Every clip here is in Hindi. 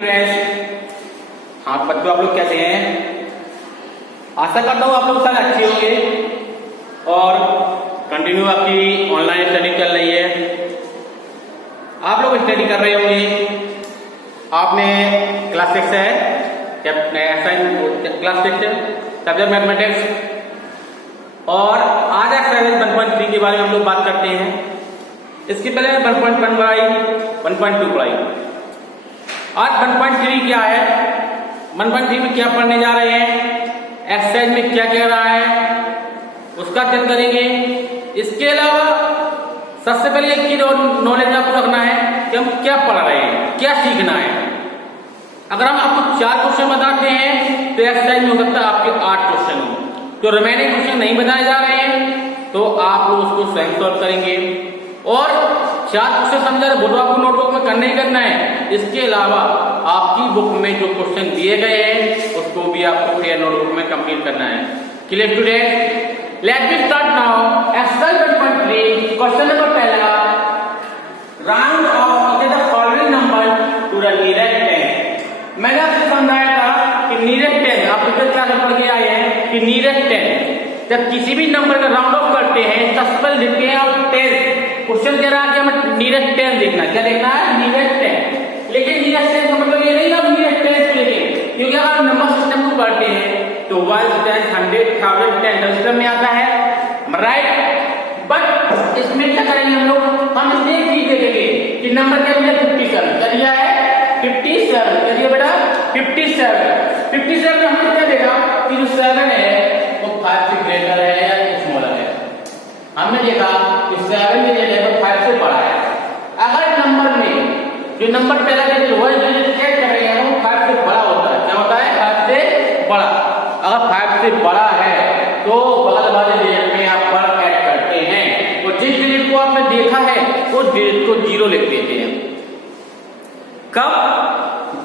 हाँ बच्चों, आप लोग कैसे हैं? आशा करता हूँ आप लोग सारे अच्छे होंगे और कंटिन्यू आपकी ऑनलाइन स्टडी चल रही है। आप लोग स्टडी कर रहे होंगे। आपने क्लास 6 है, क्लास 6 सब्जेक्ट मैथमेटिक्स, और आज एक्सरसाइज 1.3 के बारे में हम लोग बात करते हैं। इसके पहले 1.1 पढ़ाई, 1.2 पढ़ाई। आज 1.3 क्या है, 1.3 में क्या पढ़ने जा रहे हैं, एक्सरसाइज में क्या कह रहा है उसका चेक करेंगे। इसके अलावा सबसे पहले एक चीज नॉलेज आपको रखना है कि हम क्या पढ़ रहे हैं, क्या सीखना है। अगर हम आपको 4 क्वेश्चन बताते हैं तो एक्सरसाइज में हो सकता है आपके 8 क्वेश्चन हो। तो रिमेनिंग क्वेश्चन नहीं बताए जा रहे हैं तो आप लोग उसको स्वयं सॉल्व करेंगे। और 4 क्वेश्चन समझा रहे वो तो आपको नोटबुक में करना ही करना है। इसके अलावा आपकी बुक में जो क्वेश्चन दिए गए हैं उसको भी आपको फिर नोटबुक में कंप्लीट करना है। Clear student? Let me start now. Exercise 1.3 question number पहला, round off the following number to the nearest 10। मैंने आपसे समझाया था कि नियरेस्ट 10, आप पिछले क्लास में पढ़ के आए हैं कि नियरेस्ट 10 जब किसी भी नंबर का राउंड ऑफ करते हैं सबसे पहले लिखते हैं आप 10। क्वेश्चन कह रहा है कि हमें नियरेस्ट 10 देखना, क्या देखना है? नियरेस्ट 10। लेकिन नियरेस्ट 10 का मतलब ये नहीं आप नियरेस्ट 10 को लिखेंगे, क्योंकि अगर आप नंबर सिस्टम को पढ़ते हैं तो 1 10 100 1000 10 सिस्टम में आता है, राइट। बट इसमें क्या करेंगे हम लोग, हम इसमें एक चीज देखेंगे कि नंबर क्या दिया 57, क्या दिया है 57, क्या दिया बेटा 57। 57 में हमने क्या देखा कि जो 7 है वो 5 से ग्रेटर है या स्मॉलर है। हमने देखा कि 7 में जो है 5 से बड़ा है। अगर नंबर में जो नंबर पहला डिजिट वो डिजिट चेक कर रहे हैं वो 5 से बड़ा होता है, क्या होता है 5 से बड़ा। अगर 5 से बड़ा है तो बगल वाले डिजिट में आप 1 ऐड करते हैं और जिस डिजिट को आपने देखा है उस डिजिट को 0 लिख देते हैं। कब?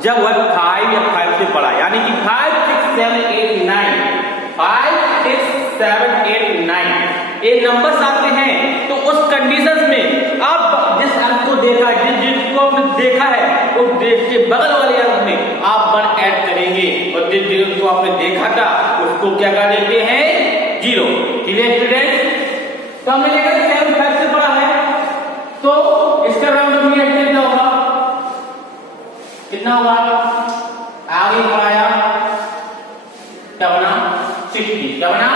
जब वह 5 या 5 से बड़ा, यानी कि 5 6 7 8 9 5 6 7 8 9 ये नंबर्स आते हैं तो उस कंडीशंस में आप जिस अंक को देखा, जिस डिजिट को आपने देखा है उस डिजिट के बगल वाले अंक में आप 1 ऐड करेंगे और जिस डिजिट को आपने देखा था उसको क्या कर देते हैं 0। Clear student? तो हमने देखा 7 5 से बड़ा है तो इसका राउंड ऑफ कितना होगा, कितना होगा? आगे बढ़ाया क्या बना 60, क्या बना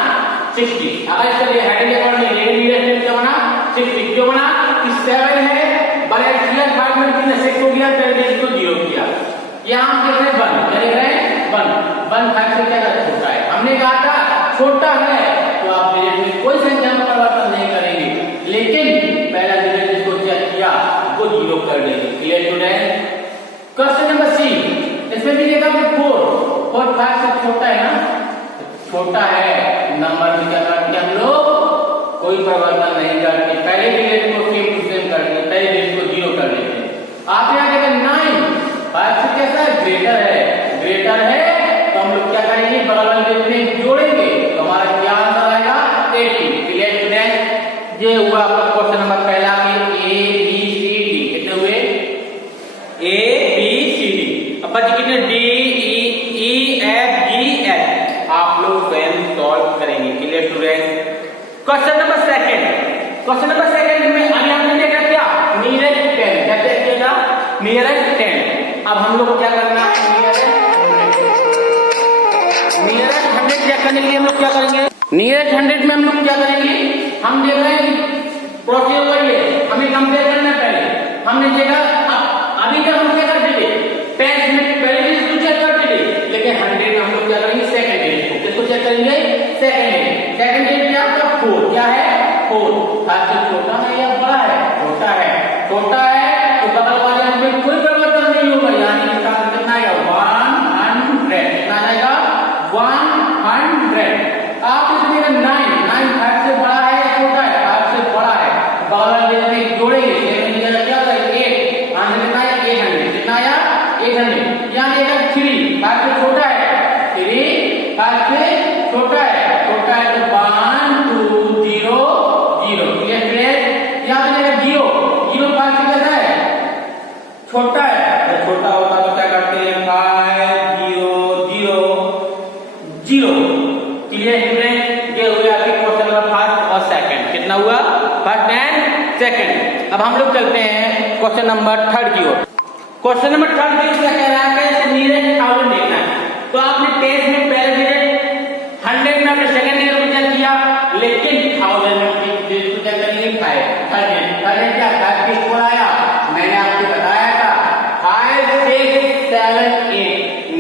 60। अगर इसके हेडिंग अकॉर्डिंग लेंगे क्या बना 60। क्यों बना कि 7 है बड़े किया 5 में कितना 6 हो गया, पहले इसको 0 किया। यहां देख रहे 1, क्या देख रहे हैं 1 5 से क्या छोटा है। हमने कहा था छोटा है तो आप डिजिट में कोई संख्या में परिवर्तन नहीं करेंगे, लेकिन पहला डिजिट जिसको चेक किया वो 0 कर देंगे। Clear student? Question number C, इसमें भी देखा 4 5 से छोटा है ना, छोटा है नंबर में क्या करते हम लोग कोई परिवर्तन नहीं करते, पहले डिजिट को सेम टू सेम करते, पहले डिजिट को 0 कर देते हैं। आप यहां देखा 9 5 से कैसा है ग्रेटर है, ग्रेटर है तो हम लोग क्या करेंगे बगल वाले डिजिट में जोड़ेंगे तो हमारा क्या आंसर आएगा 80। Clear student? ये हुआ आपका क्वेश्चन नंबर पहला में A B C D कितने हुए A B C D। अब बचे कितने D E F G H, आप लोग स्वयं सॉल्व करेंगे। Clear student? Question number second, question number second में अभी हमने देखा क्या नियरेस्ट 10, क्या चेक किया था नियरेस्ट 10। अब हम लोग क्या करना है नियरेस्ट 100 चेक करने के लिए हम लोग क्या करेंगे, नियरेस्ट 100 में हम लोग क्या करेंगे, हम देख रहे हैं प्रोसीजर वही है, हमें कंपेयर करना पहले। हमने देखा अभी जब हम क्या करते थे 10 में पहले डिजिट को चेक करते थे, लेकिन 100 में हम लोग क्या करेंगे सेकंड डिजिट को, किसको चेक करेंगे सेकंड डिजिट क्या आपका 4, क्या है 4। 5 से छोटा है या बड़ा है, छोटा है, छोटा है तो बगल वाले अंक में कोई परिवर्तन नहीं होगा, यानी इसका आंसर कितना आएगा 100। कितना आएगा 100। आप इसमें 9 5 से बड़ा है या छोटा है, 5 से बड़ा है, बगल वाले में जोड़ेंगे क्या होगा 8, आंसर कितना आया 800। कितना आया 800। सेकंड। अब हम लोग चलते हैं क्वेश्चन नंबर 3 की ओर। क्वेश्चन नंबर 3 की क्या कह रहा है कि नियरेस्ट 1000 देखना है। तो आपने टेस्ट में पहले डिजिट 100 में आपने सेकंड डिजिट को चेक किया, लेकिन 1000 में डिजिट को चेक करने नहीं खाए। थर्ड क्या 5 किसको आया, मैंने आपको बताया था 5 6 7 8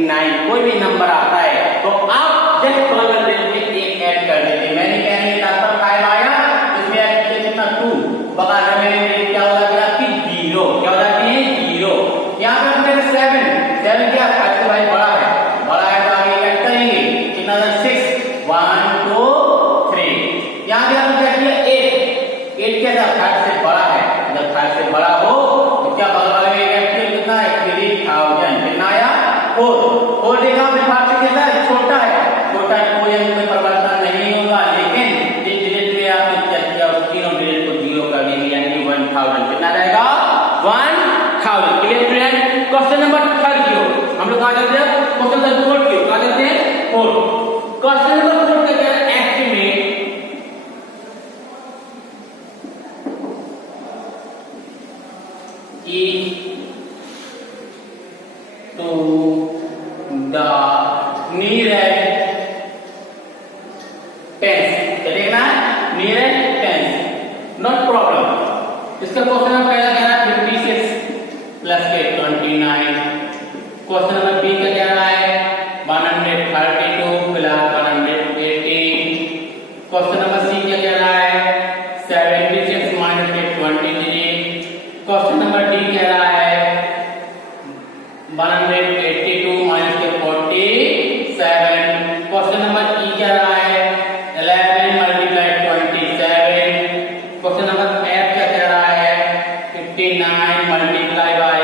9 कोई भी नंबर आता है तो आप जस्ट 12 डिजिट में एक ऐड कर देते। मैंने कहने का तात्पर्य 5 आया, इसमें ऐड किया कितना 2, बगल में क्या होगा कि आपकी 0, क्या हो जाती है 0। यहाँ पे हमने 7 क्या 5 से भाई बड़ा है तो आगे ऐड करेंगे कितना 6 1 2 3। यहाँ पे हमने क्या किया 8 क्या था 5 से बड़ा है, जब 5 से बड़ा हो तो क्या बगल में ऐड किया कितना है 3000 कितना आया 4 देखा आपने 5 से कैसा है छोटा है कोई अंक में परिवर्तन नहीं होगा, लेकिन जिस डिजिट में आपने चेक किया उस तीनों डिजिट को 0 कर देंगे यानी 1000 कितना रहेगा 1000। Clear student. क्वेश्चन नंबर 3 की ओर हम लोग कहां चलते हैं, क्वेश्चन नंबर 4 की ओर कहां चलते हैं 4। क्वेश्चन नंबर 4 का क्या है estimate to the nearest tens। देखना nearest tens नॉट प्रॉब्लम। इसका क्वेश्चन हम पहला कह रहा है 56 प्लस के 29। क्वेश्चन नंबर बी का क्या रहा है 132 प्लस 118। क्वेश्चन नंबर सी क्या कह रहा है 76 माइनस के 23। क्वेश्चन नंबर डी कह रहा है 182 माइनस के 47। क्वेश्चन नंबर ई कह रहा है 11 मल्टीप्लाई 27। क्वेश्चन नंबर एफ क्या कह रहा है 59 मल्टीप्लाई बाय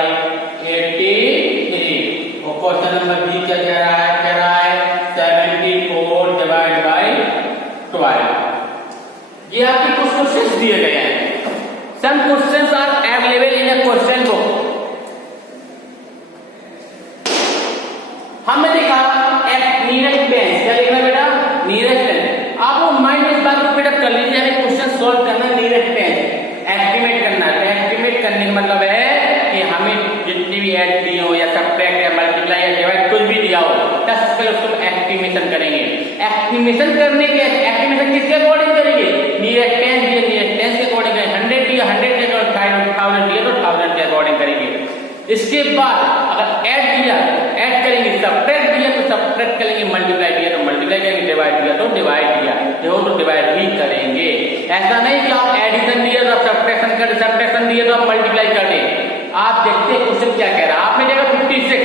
83। और क्वेश्चन नंबर बी क्या कह रहा है 74 डिवाइड बाय 12। ये आपके कुछ क्वेश्चंस दिए गए हैं। Some questions are available in a question book. हमने देखा नियरेस्ट टेंस क्या लिखना बेटा नियरेस्ट टेंस। आप माइंड में इस बात को फिट कर लीजिए हमें क्वेश्चन सॉल्व करना नियरेस्ट टेंस एस्टिमेट करना है। एस्टिमेट करने का मतलब है कि हमें जितनी भी ऐड दी हो या सब्ट्रैक्ट या मल्टीप्लाई या डिवाइड कुछ भी दिया हो तब पहले उसको एस्टिमेशन करेंगे। एस्टिमेशन करने के एस्टिमेशन किसके अकॉर्डिंग करेंगे नियरेस्ट टेंस दिए नियरेस्ट टेंस के अकॉर्डिंग करेंगे। 100 दिया 100 के अकॉर्डिंग 1000 दिया तो 1000 के अकॉर्डिंग करेंगे। इसके बाद अगर ऐड दिया ऐड करेंगे, सब्ट्रैक्ट दिया तो सब्ट्रैक्ट करेंगे, मल्टीप्लाई दिया तो मल्टीप्लाई करेंगे, डिवाइड दिया तो डिवाइड दिया तो डिवाइड भी करेंगे। ऐसा नहीं कि आप एडिशन दिया तो आप सब्ट्रैक्शन कर सब्ट्रैक्शन दिया तो आप मल्टीप्लाई कर दें। आप देखते हैं क्वेश्चन क्या कह रहा है। आपने देखा 56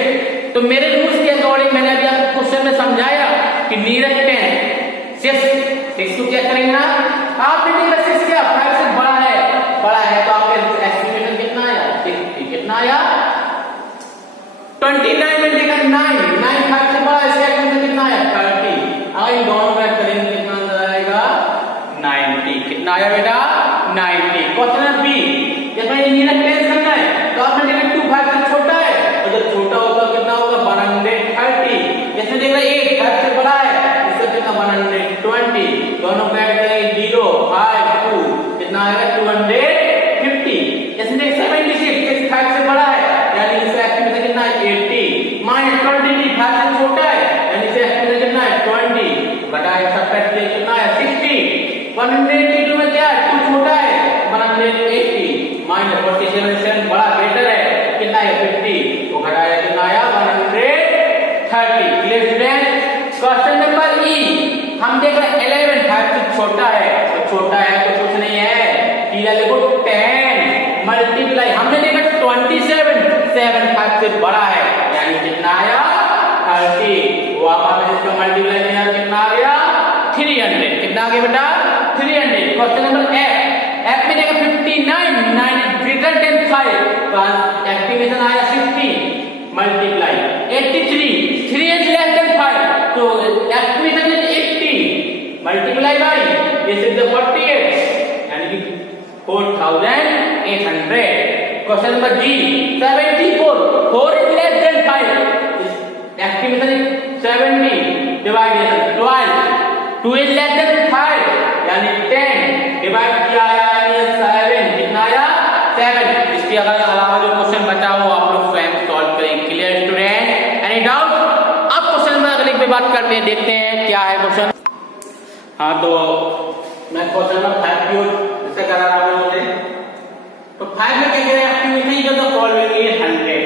तो मेरे रूल्स के अकॉर्डिंग मैंने अभी आपको क्वेश्चन में समझाया कि नियरेस्ट 10 6 को क्या करेंगे ना आपने देखा 6 क्या 5 से बड़ा है तो आपका एस्टिमेशन कितना आया 60 कितना आया 29 में देखा 9 5 से बड़ा इसका एस्टिमेशन कितना आया 30। अगर दोनों में करेंगे कितना आएगा 90। कितना आया बेटा 90। क्वेश्चन नंबर बी जब मैं नियरेस्ट टेंस करना है तो आपने देखा 2 5 से छोटा है और जब छोटा होगा कितना होगा 130। जैसे देख रहे 8 5 से बड़ा है इसका कितना 120। दोनों को ऐड करेंगे 0 5 2 कितना आएगा 250। जैसे देख 76 5 से बड़ा है यानी इसका एस्टिमेशन कितना है 80 माइनस 20 5 से छोटा है यानी इसका एस्टिमेशन कितना है 20 बटा सब्ट्रैक्ट किया कितना है 60। 182 में क्या है 2 छोटा है 180 माइनस 47 बड़ा बेटर है कितना है 50 तो घटाया कितना आया 130। Clear student. क्वेश्चन नंबर ई हम देख रहे हैं 11 5 से छोटा है तो छोटा है तो कुछ नहीं है सीधा लिखो 10 मल्टीप्लाई हमने देखा 27 7 5 से बड़ा है यानी कितना आया 30। वापस इसका मल्टीप्लाई किया कितना आ गया 300। कितना आ गया बेटा 300। क्वेश्चन नंबर एफ में देखा 59 9 इज ग्रेटर देन 5 तो एस्टिमेशन आया 60 मल्टीप्लाई 83 3 इज लेस देन 5 तो estimation is 80 multiply by this is the 48 यानी कि 4800। Question number G 74 4 is less than 5 estimation is 70 divided 12 2 is less than 5 यानी 10 डिवाइड किया यानी 7 कितना आया इसके अलावा जो क्वेश्चन बचा वो आप लोग स्वयं सॉल्व करें। Clear student? Any doubt? अब क्वेश्चन में अगले पे बात करते हैं, देखते हैं क्या है क्वेश्चन। हाँ, तो मैं क्वेश्चन नंबर 5 की ओर जिससे करा रहा हूँ मुझे। तो 5 में क्या कह रहे हैं? एक्टिविटी जो द फॉलोइंग इज 100।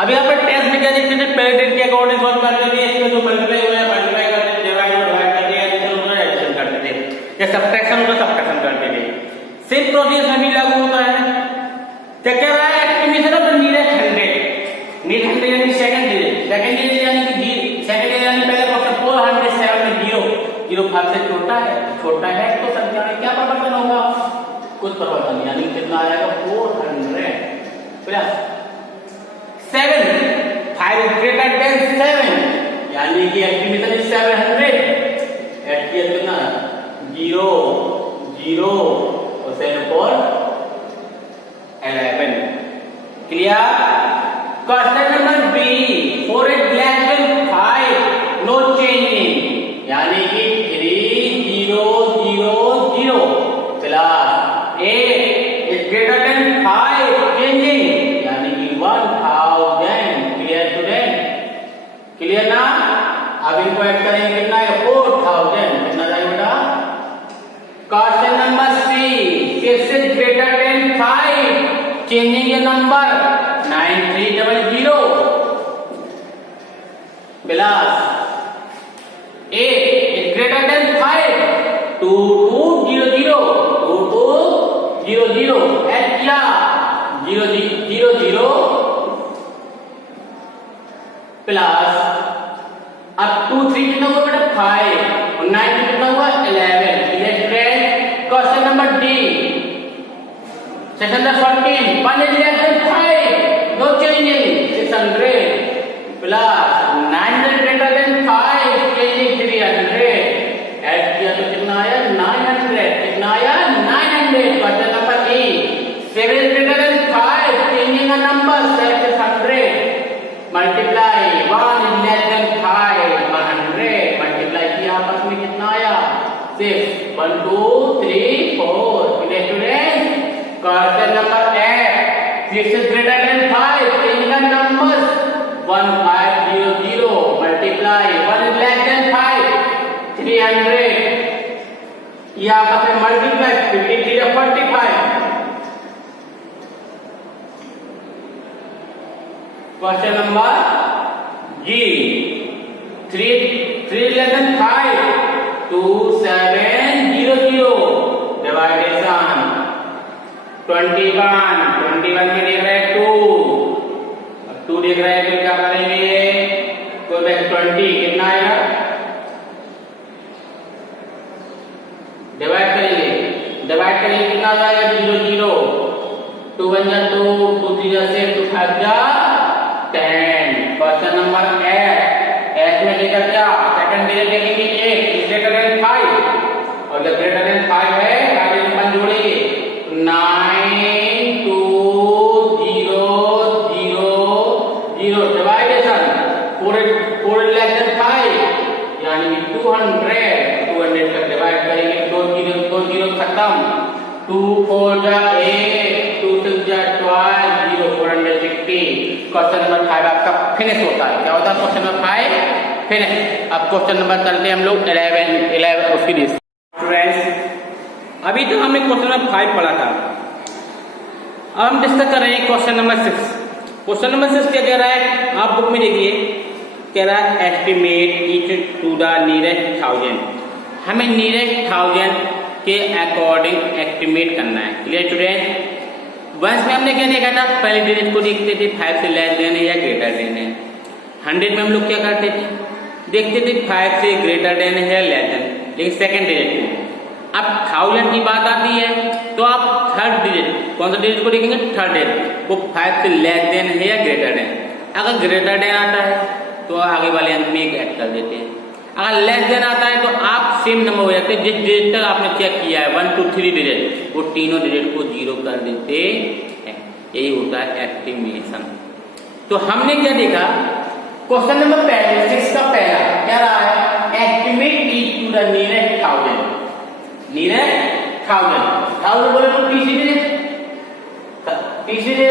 अभी यहाँ पर टेस्ट में क्या देखते थे? पहले डेट के अकॉर्डिंग सॉल्व करते थे, इसमें जो मल्टीप्लाई हुआ है मल्टीप्लाई करते थे, डिवाइड करते थे, एडिशन होता है एडिशन करते थे, या सब्ट्रैक्शन होता है सब्ट्रैक्शन करते थे। सेम प्रोसेस में भी लागू होता है। क्या कह रहा है? Estimation of the nearest 100। Nearest 100 यानी सेकंड डिजिट यानी कि सेकंड डिजिट यानी पहले क्वेश्चन 407 में 0 5 से छोटा है तो संख्या में क्या परिवर्तन होगा? कुछ परिवर्तन, यानी कितना आएगा? 400 प्लस 7 5 ग्रेटर देन 7 यानी कि एस्टिमेशन इज 700। ऐड किया कितना? 0 0 और 7 4 11। Clear? Question number B, 4 is less than 5 no changing यानी कि 3 0 0 0 plus 8 is greater than 5 changing यानी कि 1000। Clear student? क्लियर ना? अब इनको ऐड करेंगे कितना है? 4000। कितना जाएगा बेटा? Question number C, 6 is greater than 5 changing ये नंबर 9300 plus 8 is greater than 5 2200 2200 add किया 0 0 0 प्लस अब 2 3 कितना हुआ बेटा? 5 और 9 कितना हुआ? 11। Question number D, section 14 1 is less than 5 no changing 600 plus 900 greater than 5 changing 300। Add किया तो कितना आया? 900। कितना आया? 900। Question number E, 7 is greater than 5 changing a number 600 multiply 1 is less than 5 100 multiply किया आपस में कितना आया? 6 1 2 3 4। Clear student? Question number A, 6 is greater than 5 changing a number 1500 multiply 1 is less than 5 300। ये आपस में मल्टीप्लाई 53 और 45। क्वेश्चन नंबर जी, 3 less than 5 2700 डिवाइडेशन 21 में देख रहे हैं 2 अब 2 देख रहे हैं तो क्या करेंगे? तो 20 कितना आएगा? डिवाइड करेंगे कितना आएगा? 0 0 2 1 जा 2 2 3 जा 6 2 5 जा 10। क्वेश्चन नंबर एस में देखा क्या? सेकंड डिजिट देखेंगे 8 ग्रेटर देन 5 और जब ग्रेटर देन 5 है आगे नंबर जोड़ेंगे 9 2 0 0 0 डिवाइडेशन 4 less than 5 यानी 200 तक डिवाइड करेंगे 2 0 खत्म 2 4 जा 8 2 6 जा 12 0 460। क्वेश्चन नंबर 5 आपका फिनिश होता है। क्या होता है क्वेश्चन नंबर 5? फिनिश। अब क्वेश्चन नंबर चलते हैं हम लोग 11 उसकी लिस्ट। स्टूडेंट्स अभी तो हमने क्वेश्चन नंबर 5 पढ़ा था, अब हम डिस्कस कर रहे हैं क्वेश्चन नंबर 6। क्वेश्चन नंबर 6 क्या कह रहा है? आप बुक में देखिए, कह रहा है estimate it to the nearest 1000। हमें नियरेस्ट 1000 के अकॉर्डिंग एस्टिमेट करना है। Clear student? वंस में हमने क्या देखा था? पहले डिजिट को देखते थे 5 से लेस देन है या ग्रेटर देन है। 100 में हम लोग क्या करते थे? देखते थे 5 से ग्रेटर देन है या लेस देन, लेकिन सेकंड डिजिट में। अब 1000 की बात आती है तो आप थर्ड डिजिट, कौन सा डिजिट को देखेंगे? थर्ड डिजिट, वो 5 से लेस देन है या ग्रेटर देन। अगर ग्रेटर देन आता है तो आगे वाले अंक में एक ऐड कर देते हैं, अगर लेस देन आता है तो आप सेम नंबर हो जाते हैं जिस डिजिट तक आपने चेक किया है 1 2 3 डिजिट, वो तीनों डिजिट को 0 कर देते हैं। यही होता है एस्टिमेशन। तो हमने क्या देखा? क्वेश्चन नंबर 6 का पहला क्या रहा है? Estimate is to the nearest 1000। Nearest 1000 बोले तो तीसरी डिजिट तीसरी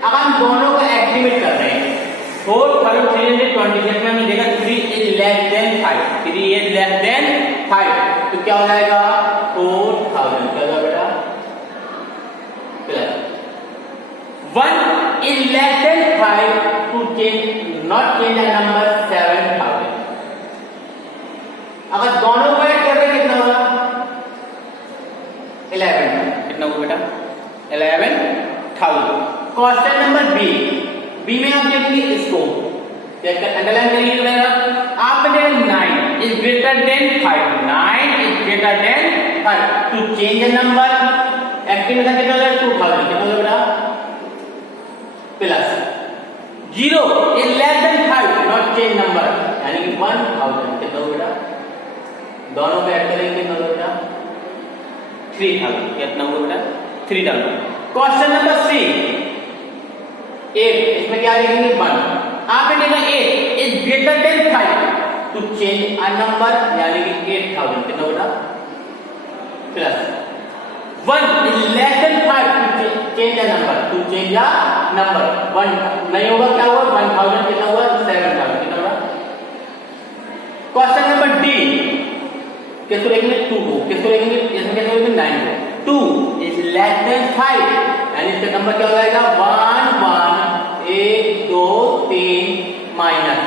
अब हम दोनों को एस्टिमेट कर रहे हैं। 4,326 में हमने देखा 3 is less than 5, 3 is less than 5, तो क्या हो जाएगा 4,000, क्या होगा बेटा plus 1 is less than 5 to change not change a number 7,000। अगर दोनों को ऐड कर रहे कितना होगा 11, कितना होगा बेटा 11,000। क्वेश्चन नंबर बी में आप देखेंगे इसको अंडरलाइन करिए मेरा। आपने 9 is greater than 5, 9 is greater than 5 to change a number activation कितना होगा 2000, कितना होगा बेटा plus 0 is less than 5 not change number यानी कि 1000, कितना होगा बेटा दोनों को ऐड करेंगे कितना होगा बेटा 3000, कितना होगा बेटा 3000। क्वेश्चन नंबर सी 8, इसमें क्या लिखेंगे 1। आपने देखा 8 is greater than 5 to change a number यानी कि 8000, कितना होगा plus 1 is less than 5 to change a number, to change a number 1 नहीं होगा क्या होगा 1000, कितना होगा 7000, कितना होगा। क्वेश्चन नंबर डी किसको लिखेंगे 2 को, किसको लिखेंगे इसमें किसको लिखेंगे 9 को। 2 is less than 5 यानी इसका नंबर क्या हो जाएगा 1 1 1 2 3 माइनस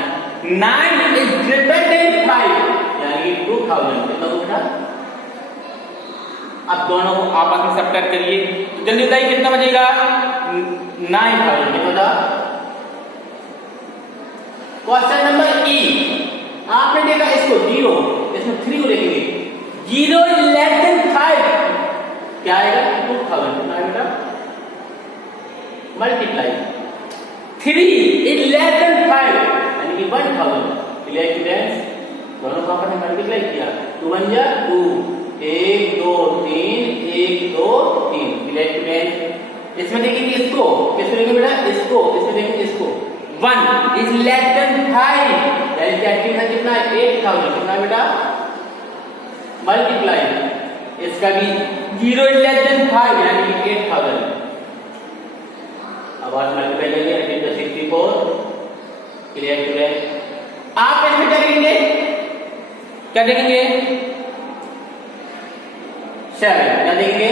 9 is greater than 5 यानी कि 2000, कितना होगा। अब दोनों को आपस में सब्ट्रैक्ट करिए तो जल्दी बताइए कितना बचेगा 9000, कितना होगा। क्वेश्चन नंबर ई आपने देखा इसको 0, इसमें 3 को लिखेंगे 0 is less than 5 क्या आएगा 2000, कितना आएगा मल्टीप्लाई 3 is less than 5 यानी कि 1000। क्लियर स्टूडेंट्स दोनों को आपने मल्टीप्लाई किया 2 1 जा 2 1 2 3 1 2 3। क्लियर स्टूडेंट्स इसमें देखेंगे इसको किसको लिखेंगे बेटा इसको, इसमें देखेंगे इसको 1 is less than 5 यानी कि एक्टिवेशन कितना है 8000, कितना बेटा मल्टीप्लाई इसका भी 0 is less than 5 यानी कि 8000। अब आज मल्टीप्लाई करेंगे 64। क्लियर स्टूडेंट आप इसमें क्या देखेंगे 7, क्या देखेंगे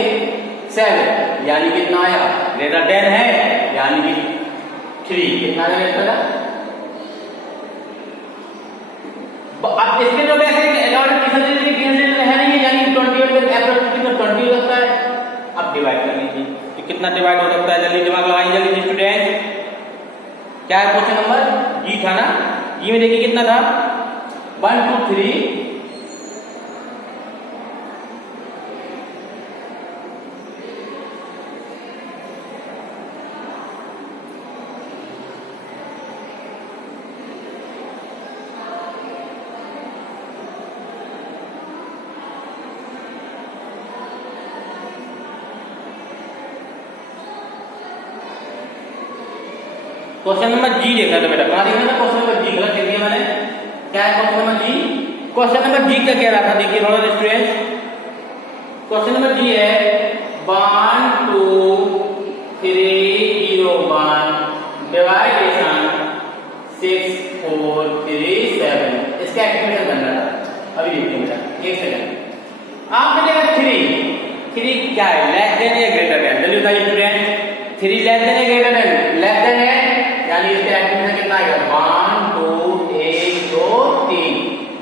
7 यानी कितना आया ग्रेटर देन है यानी कि 3, कितना आया अब इसके जो वैसे है नहीं यानी 28 में अप्रॉक्सिमेटली 20 होता है। अब डिवाइड कर लीजिए कि कितना डिवाइड हो सकता है, जल्दी दिमाग लगाइए जल्दी स्टूडेंट। क्या है क्वेश्चन नंबर जी था ना, जी में देखिए कितना था 1 2 3 क्वेश्चन नंबर जी देखा था बेटा, कहां देखा था क्वेश्चन नंबर जी, गलत लिख दिया मैंने। क्या है क्वेश्चन नंबर जी, क्वेश्चन नंबर जी क्या कह रहा था देखिए थोड़ा स्टूडेंट। क्वेश्चन नंबर जी है 1 2 3 0 1 डिवाइडेशन 6 4 3 7 इसका एक्टिवेशन करना था। अभी देखते हैं बेटा एक सेकंड। आपने देखा 3 क्या है लेस देन या ग्रेटर देन, जल्दी बताइए स्टूडेंट 3 लेस देन या ग्रेटर देन, लेस देन है यानी इसका एक्टिवेशन कितना आएगा 1 2 1 2 3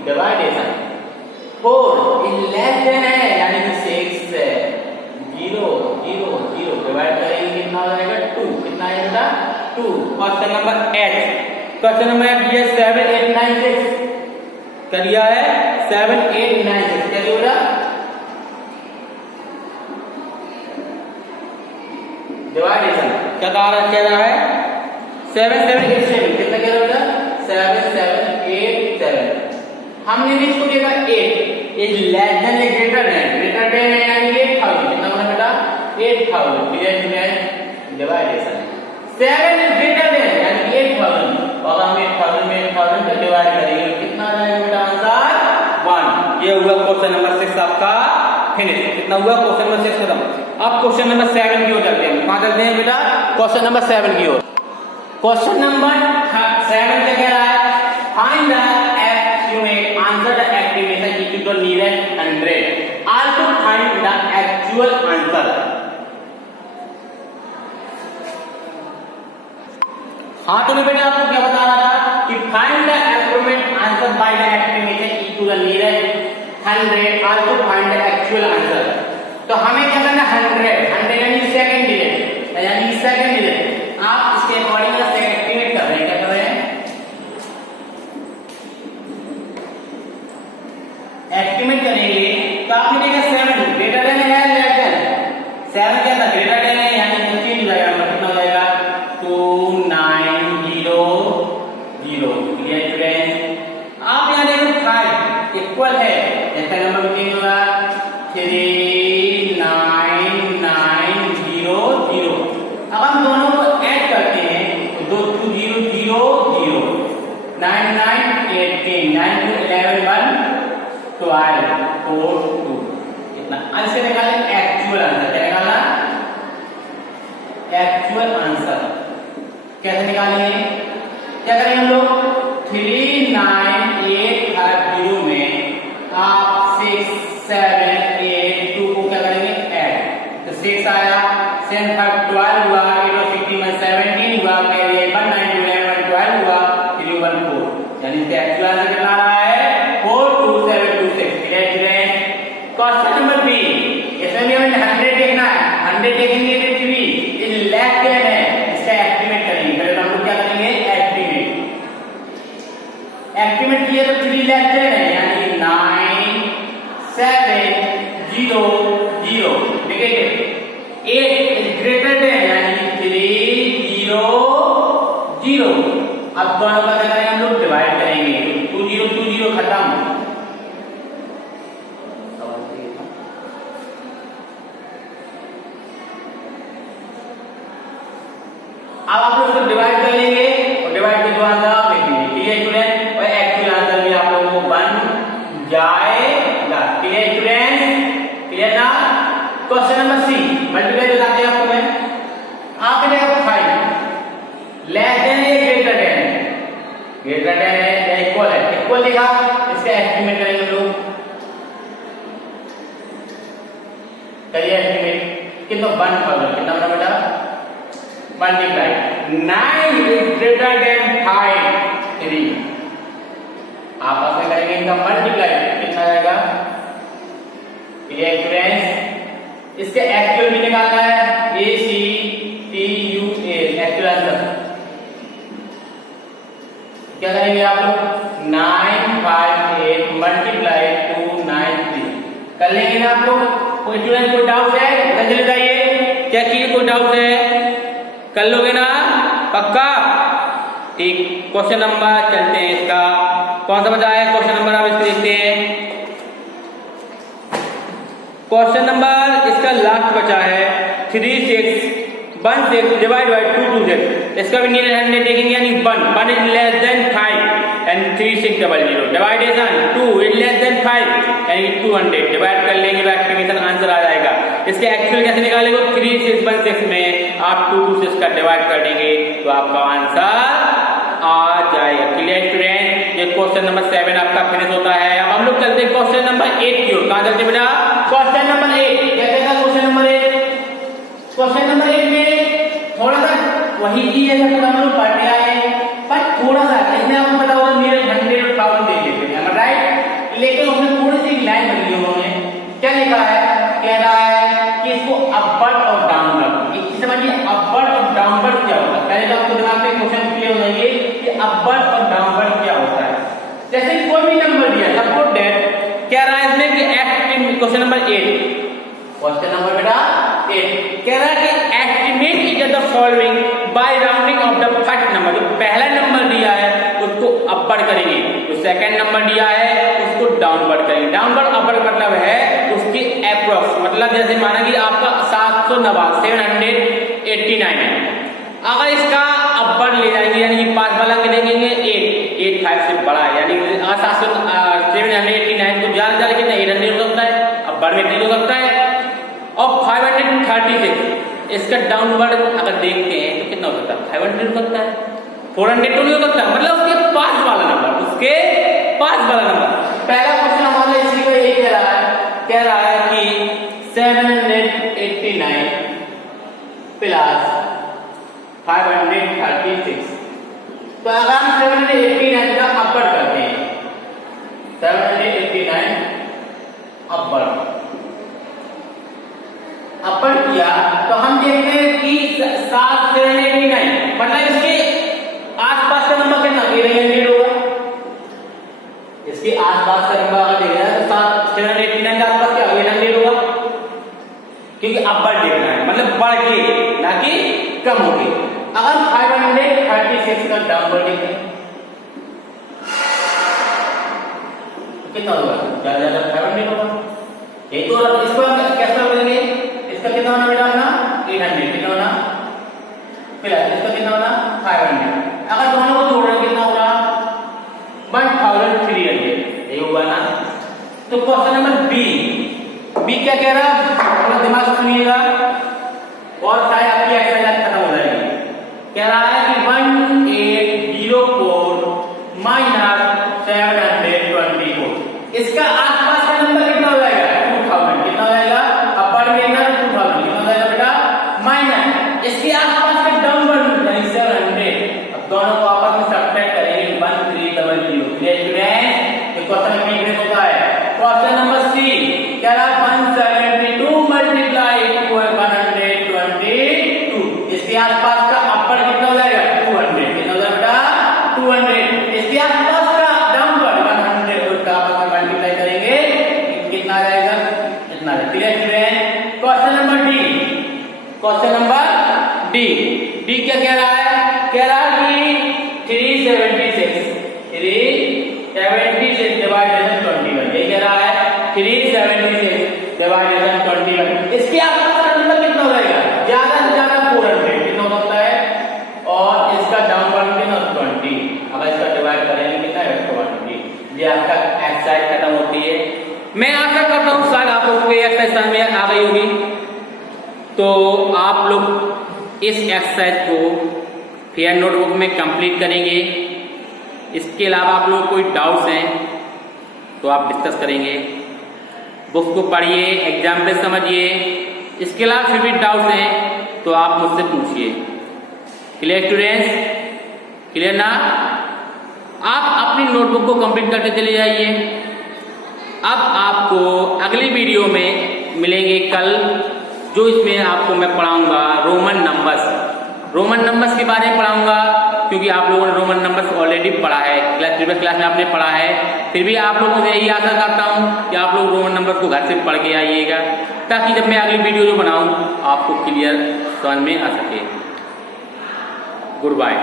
डिवाइडेशन 4 इज लेस देन है यानी कि 6 है 0 0 0 डिवाइड करेंगे कितना हो जाएगा 2, कितना आएगा बेटा 2। क्वेश्चन नंबर 8, क्वेश्चन नंबर 8 ये 7 8 9 6 कर लिया है 7 8 9 6 क्या होगा डिवाइडेशन क्या कह रहा है 7 7 8 7 कितना कह रहा है 7 7 8 7। हमने भी इसको देखा 8 इज लेस देन या ग्रेटर देन है यानी 8000, कितना होगा बेटा 8000। Clear student division 7 is greater than यानी 8000 और हम 8000 में 8000 से डिवाइड करेंगे कितना आ जाएगा बेटा आंसर 1। ये हुआ क्वेश्चन नंबर 6 आपका फिनिश। कितना हुआ क्वेश्चन नंबर 6 खत्म। अब क्वेश्चन नंबर 7 की ओर चलते हैं। कहां चलते हैं बेटा क्वेश्चन नंबर 7 की ओर। क्वेश्चन नंबर 7 क्या कह रहा है? Find the estimate answer the estimation equal to nearest 100 also find the actual answer. हाँ तो बेटा आपको क्या बता रहा था कि find the estimate answer by the estimation equal to nearest 100 also find the actual answer. तो हमें क्या करना है? 100 यानी सेकंड डिजिट, यानी सेकंड डिजिट। आप इसके अकॉर्डिंग एस्टिमेट कर रहे हैं, क्या कर रहे हैं? एस्टिमेट करेंगे तो आपने देखा 7 ग्रेटर देन है लेस देन 7 क्या था? ग्रेटर देन है, यानी चेंज हो जाएगा, मतलब कितना हो जाएगा? 2900। Clear student? आप यहां देखो 5 इक्वल है, इसका नंबर चेंज होगा 3990। अब हम दोनों को ऐड करते हैं तो 2 0 0 0 9 9 18 9 2 11 1 12 4 2 इतना। अब इससे निकालें एक्चुअल आंसर। क्या निकालना? एक्चुअल आंसर कैसे निकालेंगे? क्या करेंगे हम लोग? 39850 में आप 6 7 8 2 को क्या करेंगे? ऐड। तो 6 आया, 7 5 12 हुआ, 8 और 16 17 हुआ, 1 9 11 12 हुआ, 3 1 4, यानी इसका एक्चुअल आंसर कितना आ रहा है? 42726। Clear student? Question number B, इसमें भी हमें 100 देखना है। 100 देखेंगे तो 3 ये लेस देन है, इसका एस्टिमेट करेंगे। पहले हम लोग क्या करेंगे? एस्टिमेट किए तो 3 लेस देन है, यानी 9 7 0 0। देखिए 8 इज ग्रेटर देन, यानी 3 0 0। अब दोनों का क्या करेंगे? हम लोग डिवाइड करेंगे, 2 0 2 0 खत्म। अब आप लोग इसको डिवाइड कर लेंगे और डिवाइड के दो आंसर आप लिखेंगे। Clear student? और एक्चुअल आंसर भी आप लोगों को बन जाएगा। Clear student? क्लियर ना? क्वेश्चन नंबर सी, मल्टीप्लाई बताते हैं आपको मैं। आपने देखा 5 लेस देन है, ग्रेटर देन है? ग्रेटर देन है या इक्वल है? इक्वल लिखा, इसका एस्टिमेट करेंगे हम लोग। करिए एस्टिमेट। कितना? 1000। कितना बना बेटा? Multiply 9 is greater than 5 3। आपस में करेंगे इनका मल्टीप्लाई, कितना आएगा? Clear students? इसके एक्चुअल भी निकालना है, ACTUA एक्चुअल आंसर। क्या करेंगे आप लोग? 958 मल्टीप्लाई 293 कर लेंगे ना आप लोग? कोई स्टूडेंट कोई डाउट है? जल्दी बताइए, क्या किए? कोई डाउट है? कर लोगे ना? पक्का? ठीक। क्वेश्चन नंबर चलते हैं, इसका कौन सा बचा है? क्वेश्चन नंबर आप इसको देखते हैं। क्वेश्चन नंबर इसका लास्ट बचा है 3616 डिवाइड बाय 226। इसका भी नियर 100 देखेंगे, यानी 1 is less than 5 and 3600। Division 2 is less than 5 यानी 200। डिवाइड कर लेंगे, एस्टिमेशन आंसर आ जाएगा। इसके एक्चुअल कैसे निकालेंगे? 3616 में आप 2 2 से इसका डिवाइड कर देंगे तो आपका आंसर आ जाएगा। Clear student? ये क्वेश्चन नंबर 7 आपका फिनिश होता है। अब हम लोग चलते हैं क्वेश्चन नंबर 8 की ओर। कहां चलते बेटा? क्वेश्चन नंबर 8 क्या कहता है? क्वेश्चन नंबर 8, क्वेश्चन नंबर 8 में थोड़ा सा वही चीज है जो हम लोग पढ़ आए हैं, पर थोड़ा सा इसमें आपको पता होगा नियर 100 और 1000 देख लेते हैं, राइट? लेकिन उसने थोड़ी सी लाइन बदली उन्होंने। क्या लिखा है? कह रहा है कि इसको अपवर्ड और डाउनवर्ड, एक चीज समझिए, अपवर्ड और डाउनवर्ड क्या होता है। पहले तो आपको दिमाग में क्वेश्चन क्लियर हो जाएंगे कि अपवर्ड और डाउनवर्ड क्या होता है। जैसे कोई भी नंबर दिया, सपोज दैट कह रहा है इसमें कि estimate, question number 8, question number बेटा 8 कह रहा है कि estimate is the following bye rounding off the first number. जो पहला नंबर दिया है उसको अपवर्ड करेंगे, जो सेकंड नंबर दिया है उसको डाउनवर्ड करेंगे। डाउनवर्ड अपवर्ड मतलब है उसकी एप्रोक्स, मतलब जैसे माना कि आपका 789 है, अगर इसका अपवर्ड ले जाएंगे यानी कि 5 वाला अंक देखेंगे 8 5 से बड़ा है, यानी 789 को ज्यादा कितना 800 हो सकता है, अपवर्ड में 3 हो सकता है। और 536 इसका डाउनवर्ड अगर देखते हैं तो कितना हो सकता है? 500 हो सकता है, 400 तो नहीं हो सकता, मतलब उसके पास वाला नंबर, उसके पास वाला नंबर। पहला क्वेश्चन हमारा इसी का यही कह रहा है कि 789 प्लस 536। तो अगर हम 789 का अपर करते हैं, 789 अपर किया तो हम देखते हैं कि 789 मतलब इसके आसपास का नंबर कितना? 800 होगा। इसके आसपास का नंबर अगर देखना है तो 789 के आसपास क्या 800 होगा, क्योंकि अपर देखना है, मतलब बढ़ के ना कि कम हो गई। अगर 536 का डाउनवर्ड देखें कितना होगा? ज्यादा 500 होगा। ये तो इसको कैसे बोलेंगे? इसका कितना होना बेटा? अपना 800 कितना होना, फिर इसका कितना होना 500। अगर दोनों को जोड़ रहे कितना होगा? 1300। ये होगा ना। तो क्वेश्चन नंबर बी क्या कह रहा है? थोड़ा दिमाग से सुनिएगा और शायद आपकी एक्सरसाइज खत्म हो जाएगी। कह रहा है कि 1804 माइनस 724, इसका आसपास का नंबर कितना हो जाएगा? 2000। कितना हो जाएगा? अपर में ना 2000 कितना हो जाएगा बेटा? माइनस इसके आसपास का डाउनवर्ड यानी 700। अब दोनों को आपस में सब्ट्रैक्ट करेंगे 1300। स्टूडेंट ये क्वेश्चन रिपीट होता है। क्वेश्चन नंबर सी कह रहा है 172 मल्टीप्लाई 122। इसके आसपास का अपर कितना हो जाएगा? 200। कितना हो जाएगा बेटा? 200। इसके आसपास का डाउनवर्ड 100 का आपस में मल्टीप्लाई करेंगे कितना आ जाएगा? इतना। Clear student? Question number D. Question number D क्या कह रहा है? कह रहा है कि 376 डिवाइडेशन 21। ये कह रहा है 376 डिवाइडेशन 21। इसके आसपास का नंबर कितना हो जाएगा? ज्यादा से ज्यादा 400 कितना हो सकता है? और इसका डाउनवर्ड कितना? 20। अगर इसका डिवाइड करेंगे कितना है? 20। ये आपका एक्सरसाइज खत्म होती है। मैं आशा करता हूँ शायद आप लोगों को एक्सरसाइज समझ में आ गई होगी। तो आप लोग इस एक्सरसाइज को फेयर नोटबुक में कंप्लीट करेंगे। इसके अलावा आप लोग कोई डाउट्स हैं तो आप डिस्कस करेंगे। बुक्स को पढ़िए, एग्जाम्पल समझिए। इसके अलावा फिर भी डाउट्स हैं तो आप मुझसे पूछिए। Clear students? क्लियर ना? आप अपनी नोटबुक को कंप्लीट करके चले जाइए। अब आपको अगली वीडियो में मिलेंगे कल, जो इसमें आपको मैं पढ़ाऊंगा रोमन नंबर्स के बारे में पढ़ाऊंगा, क्योंकि आप लोगों ने रोमन नंबर्स ऑलरेडी पढ़ा है, प्रीवियस क्लास में आपने पढ़ा है। फिर भी आप लोगों से यही आशा करता हूं कि आप लोग रोमन नंबर्स को घर से पढ़ के आइएगा, ताकि जब मैं अगली वीडियो जो बनाऊं आपको क्लियर समझ में आ सके। Goodbye,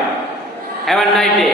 have a nice day.